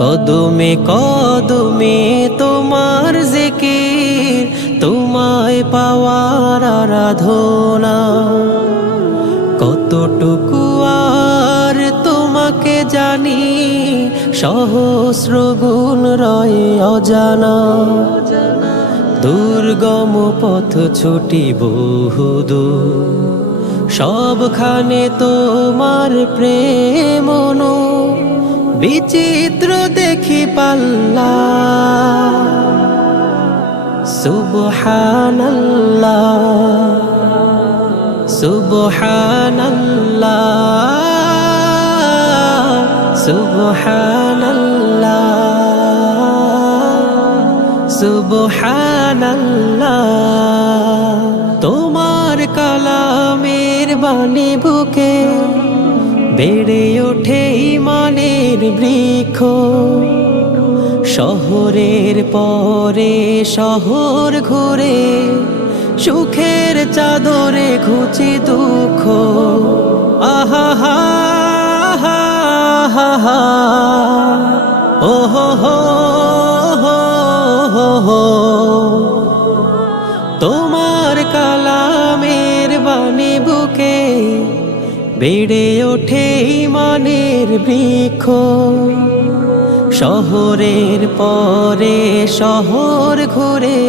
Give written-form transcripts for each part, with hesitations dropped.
কদমে কদমে তোমার জিকির, তোমায় পাওয়ার আরাধনা। কতটুকু আর তোমাকে জানি, সহস্র গুণ রয় অজানা। দুর্গম পথ ছুটি বহুদূর, সবখানে তোমার প্রেম বিচিত্র দেখি পাল্লা। সুবহানাল্লাহ সুবহানাল্লাহ সুবহানাল্লাহ সুবহানাল্লাহ। তোমার কালামের বাণী বুকে বেড়ে ওঠে ঈমানের বৃক্ষ। শহরের পরে শহর ঘুরে, সুখের চাদরে ঘুচি দুঃখ। আহা হা হা হা হা, ও হো হো হো হো। তোমার কালামের বাণী বুকে বেড়ে ওঠে ঈমানের বৃক্ষ। শহরের পরে শহর ঘুরে,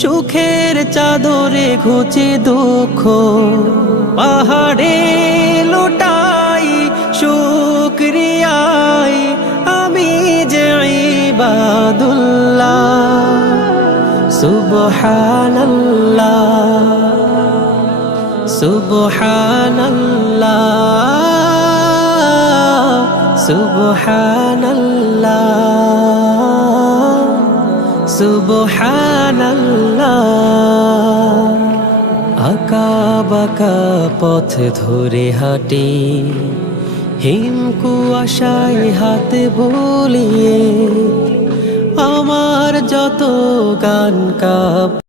সুখের চাদরে ঘুচে দুঃখ। পাহাড়ে লুটাই শুকরিয়ায় আমি যে ইবাদুল্লাহ। সুবহানাল্লাহ সুবহানাল্লাহ সুবহানাল্লাহ সুবহানাল্লাহ। আঁকা বাঁকা পথ ধরে হাঁটি, হিম কুয়াশায় হাত বুলিয়ে। আমার যত গান